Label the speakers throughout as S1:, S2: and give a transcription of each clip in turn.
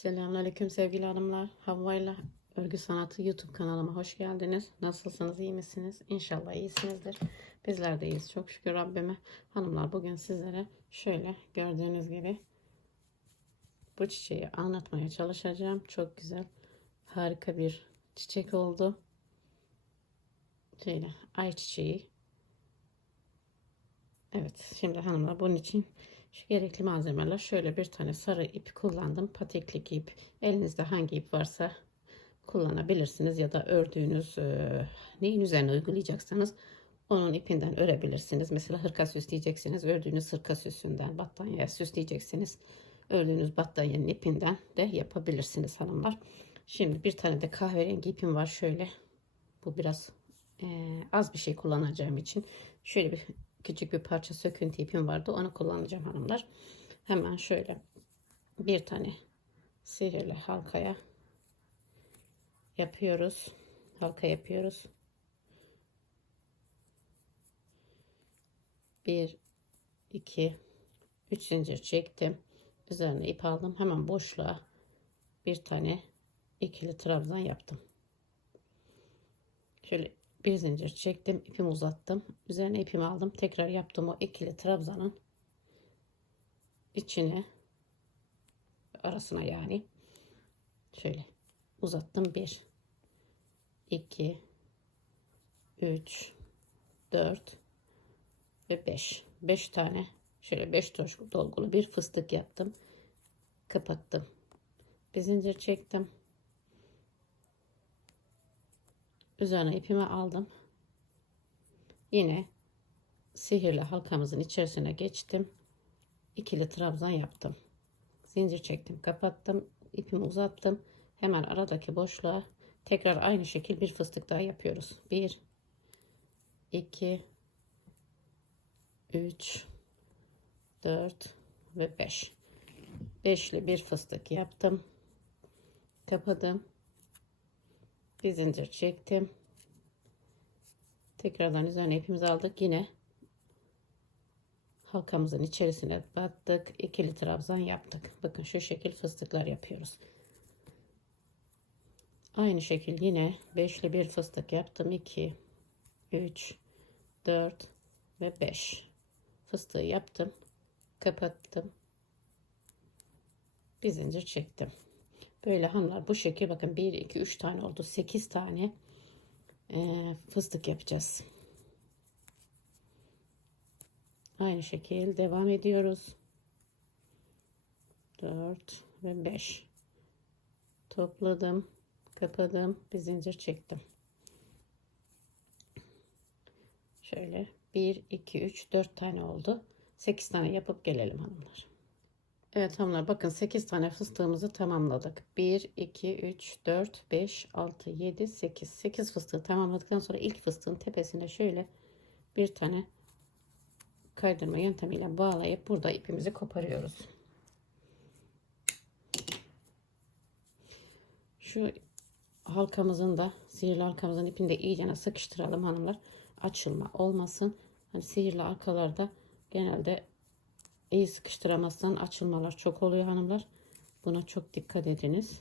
S1: Selamünaleyküm sevgili hanımlar. Havva'yla Örgü Sanatı YouTube kanalıma hoş geldiniz. Nasılsınız, iyi misiniz? İnşallah iyisinizdir. Bizler de iyiyiz. Çok şükür Rabbime. Hanımlar bugün sizlere şöyle gördüğünüz gibi bu çiçeği anlatmaya çalışacağım. Çok güzel, harika bir çiçek oldu. Şöyle ay çiçeği. Evet, şimdi hanımlar bunun için şu gerekli malzemeler şöyle bir tane sarı ip kullandım. Pateklik ip. Elinizde hangi ip varsa kullanabilirsiniz ya da ördüğünüz e, neyin üzerine uygulayacaksanız onun ipinden örebilirsiniz. Mesela hırka süsleyeceksiniz. Ördüğünüz hırka süsünden battaniye süsleyeceksiniz. Ördüğünüz battaniyenin ipinden de yapabilirsiniz hanımlar. Şimdi bir tane de kahverengi ipim var şöyle. Bu biraz e, az bir şey kullanacağım için şöyle bir küçük bir parça söküntü ipim vardı. Onu kullanacağım hanımlar. Hemen şöyle bir tane sihirli halkaya yapıyoruz. Halka yapıyoruz. Bir, iki, üç zincir çektim. Üzerine ip aldım. Hemen boşluğa bir tane ikili trabzan yaptım. Şöyle bir zincir çektim ipimi uzattım. Üzerine ipimi aldım. Tekrar yaptım o ikili trabzanın içine arasına yani şöyle uzattım. 1 2 3 4 ve 5 5 tane şöyle 5 dolgulu bir fıstık yaptım. Kapattım. Bir zincir çektim üzerine ipimi aldım. Yine sihirli halkamızın içerisine geçtim. İkili trabzan yaptım. Zincir çektim, kapattım, ipimi uzattım. Hemen aradaki boşluğa tekrar aynı şekil bir fıstık daha yapıyoruz. 1 2 3 4 ve 5. Beşli bir fıstık yaptım. Kapadım bir zincir çektim. Tekrardan üzerine ipimizi aldık. Yine halkamızın içerisine battık. İkili trabzan yaptık. Bakın şu şekil fıstıklar yapıyoruz. Aynı şekil yine beşli bir fıstık yaptım. 2 3 4 ve 5 fıstığı yaptım. Kapattım. Bir zincir çektim Böyle hanımlar bu şekil bakın 1 2 3 tane oldu. 8 tane e, fıstık yapacağız. Aynı şekil devam ediyoruz. 4 ve 5 topladım, kapadım, bir zincir çektim. Şöyle 1 2 3 4 tane oldu. 8 tane yapıp gelelim hanımlar. Evet hanımlar bakın 8 tane fıstığımızı tamamladık. 1, 2, 3, 4, 5, 6, 7, 8. 8 fıstığı tamamladıktan sonra ilk fıstığın tepesine şöyle bir tane kaydırma yöntemiyle bağlayıp burada ipimizi koparıyoruz. Şu halkamızın da sihirli halkamızın ipini de iyice sıkıştıralım hanımlar. Açılma olmasın. Hani sihirli arkalarda genelde iyi sıkıştıramazsan açılmalar çok oluyor hanımlar. Buna çok dikkat ediniz.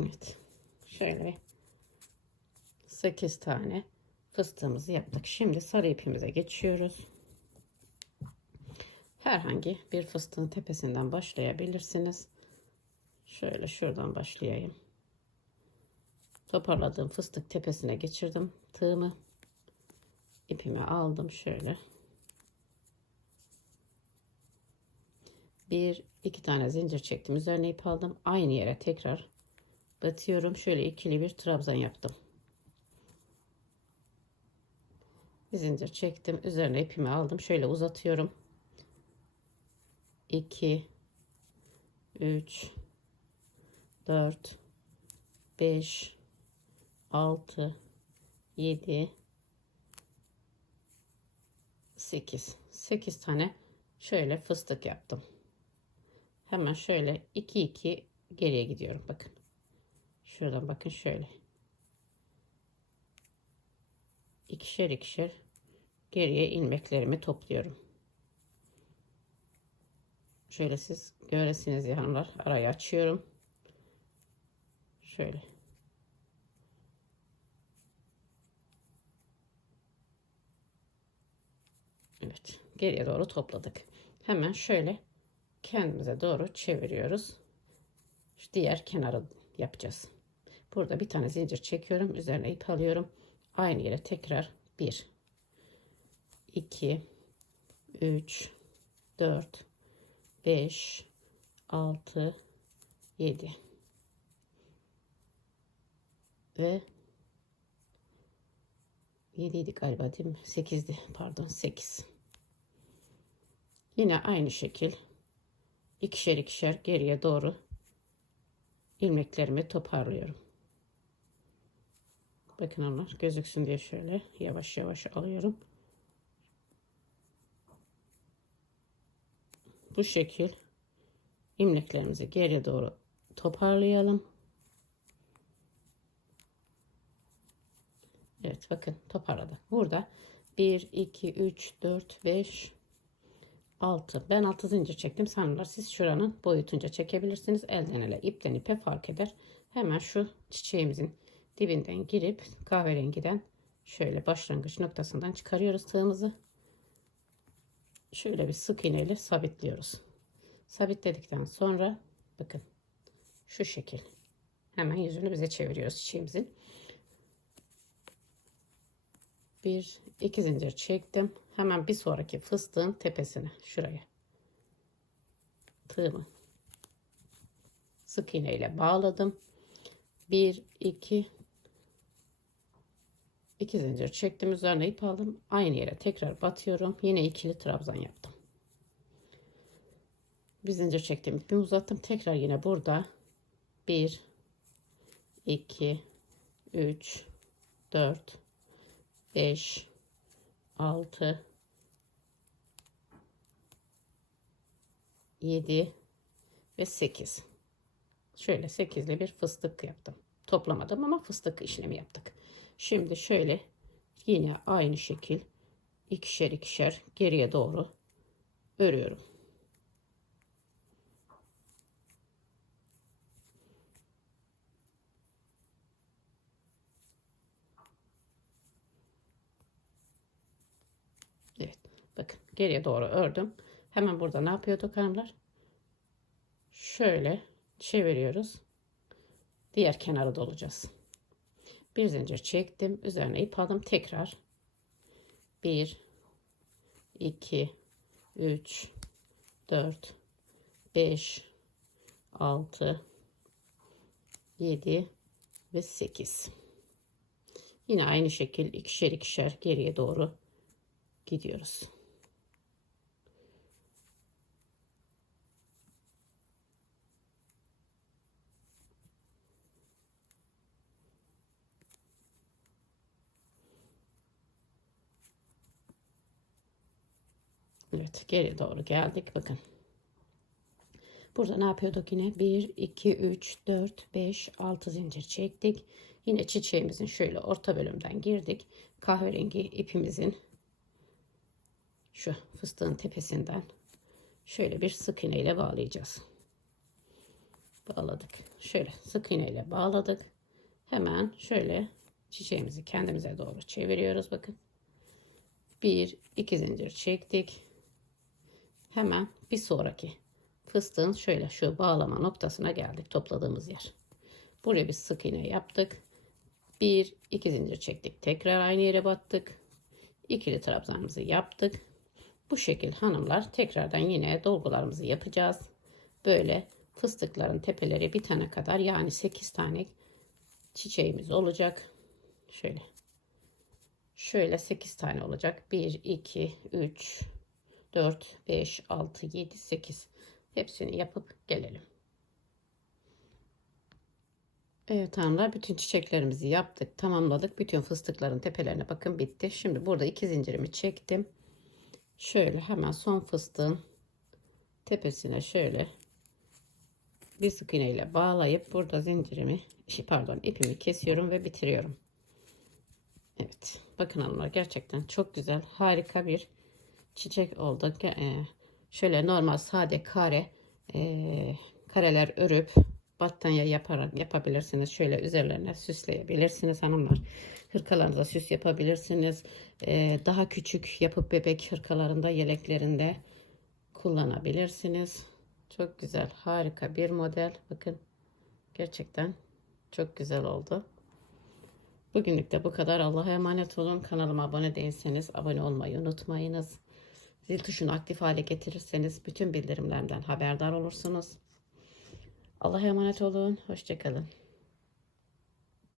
S1: Evet. Şöyle 8 tane fıstığımızı yaptık. Şimdi sarı ipimize geçiyoruz. Herhangi bir fıstığın tepesinden başlayabilirsiniz. Şöyle şuradan başlayayım. Toparladığım fıstık tepesine geçirdim tığımı. ipimi aldım şöyle. Bir iki tane zincir çektim. Üzerine ip aldım. Aynı yere tekrar batıyorum. Şöyle ikili bir trabzan yaptım. Bir zincir çektim. Üzerine ipimi aldım. Şöyle uzatıyorum. 2 3 4 5 6 7 8 8 tane şöyle fıstık yaptım. Hemen şöyle 2 2 geriye gidiyorum bakın. Şuradan bakın şöyle. ikişer ikişer geriye ilmeklerimi topluyorum. Şöyle siz göresiniz ya hanımlar. Arayı açıyorum. Şöyle. Evet. Geriye doğru topladık. Hemen şöyle kendimize doğru çeviriyoruz. Şu diğer kenarı yapacağız. Burada bir tane zincir çekiyorum. Üzerine ip alıyorum. Aynı yere tekrar 1 2 3 4 5 6 7 ve 7 idi galiba değil mi? 8'di. Pardon 8. Yine aynı şekil ikişer ikişer geriye doğru ilmeklerimi toparlıyorum. Bakın onlar gözüksün diye şöyle yavaş yavaş alıyorum. Bu şekil ilmeklerimizi geriye doğru toparlayalım. Evet bakın toparladık. Burada 1, 2, 3, 4, 5, 6. Ben 6 zincir çektim. Sanırlar siz şuranın boyutunca çekebilirsiniz. Elden ele ipten ipe fark eder. Hemen şu çiçeğimizin dibinden girip kahverengiden şöyle başlangıç noktasından çıkarıyoruz tığımızı. Şöyle bir sık iğneyle sabitliyoruz. Sabitledikten sonra bakın şu şekil. Hemen yüzünü bize çeviriyoruz çiçeğimizin. Bir, iki zincir çektim. Hemen bir sonraki fıstığın tepesine şuraya tığımı sık iğne ile bağladım. Bir, iki, iki zincir çektim. Üzerine ip aldım. Aynı yere tekrar batıyorum. Yine ikili trabzan yaptım. Bir zincir çektim. ipimi uzattım. Tekrar yine burada bir, iki, üç, dört, beş, 6 7 ve 8 şöyle 8 ile bir fıstık yaptım. Toplamadım ama fıstık işlemi yaptık. Şimdi şöyle yine aynı şekil ikişer ikişer geriye doğru örüyorum Evet. Bakın geriye doğru ördüm. Hemen burada ne yapıyorduk hanımlar? Şöyle çeviriyoruz. Diğer kenarı dolacağız. Bir zincir çektim. Üzerine ip aldım. Tekrar 1 2 3 4 5 6 7 ve 8 yine aynı şekil ikişer ikişer geriye doğru gidiyoruz. Evet geri doğru geldik bakın. Burada ne yapıyorduk yine? 1, 2, 3, 4, 5, 6 zincir çektik. Yine çiçeğimizin şöyle orta bölümden girdik. Kahverengi ipimizin şu fıstığın tepesinden şöyle bir sık iğne ile bağlayacağız. Bağladık. Şöyle sık iğne ile bağladık. Hemen şöyle çiçeğimizi kendimize doğru çeviriyoruz. Bakın. Bir, iki zincir çektik. Hemen bir sonraki fıstığın şöyle şu bağlama noktasına geldik. Topladığımız yer. Buraya bir sık iğne yaptık. Bir, iki zincir çektik. Tekrar aynı yere battık. İkili trabzanımızı yaptık. Bu şekil hanımlar tekrardan yine dolgularımızı yapacağız. Böyle fıstıkların tepeleri bir tane kadar yani 8 tane çiçeğimiz olacak. Şöyle. Şöyle 8 tane olacak. 1, 2, 3, 4, 5, 6, 7, 8. Hepsini yapıp gelelim. Evet hanımlar bütün çiçeklerimizi yaptık tamamladık. Bütün fıstıkların tepelerine bakın bitti. Şimdi burada iki zincirimi çektim şöyle hemen son fıstığın tepesine şöyle bir sık iğne ile bağlayıp burada zincirimi şey, pardon ipimi kesiyorum ve bitiriyorum. Evet. Bakın hanımlar gerçekten çok güzel. Harika bir çiçek oldu. E, şöyle normal sade kare e, kareler örüp battaniye yaparak yapabilirsiniz. Şöyle üzerlerine süsleyebilirsiniz hanımlar. Hırkalarınıza süs yapabilirsiniz. E, daha küçük yapıp bebek hırkalarında yeleklerinde kullanabilirsiniz. Çok güzel, harika bir model. Bakın gerçekten çok güzel oldu. Bugünlük de bu kadar. Allah'a emanet olun. Kanalıma abone değilseniz abone olmayı unutmayınız. Zil tuşunu aktif hale getirirseniz bütün bildirimlerimden haberdar olursunuz. Allah'a emanet olun. Hoşçakalın.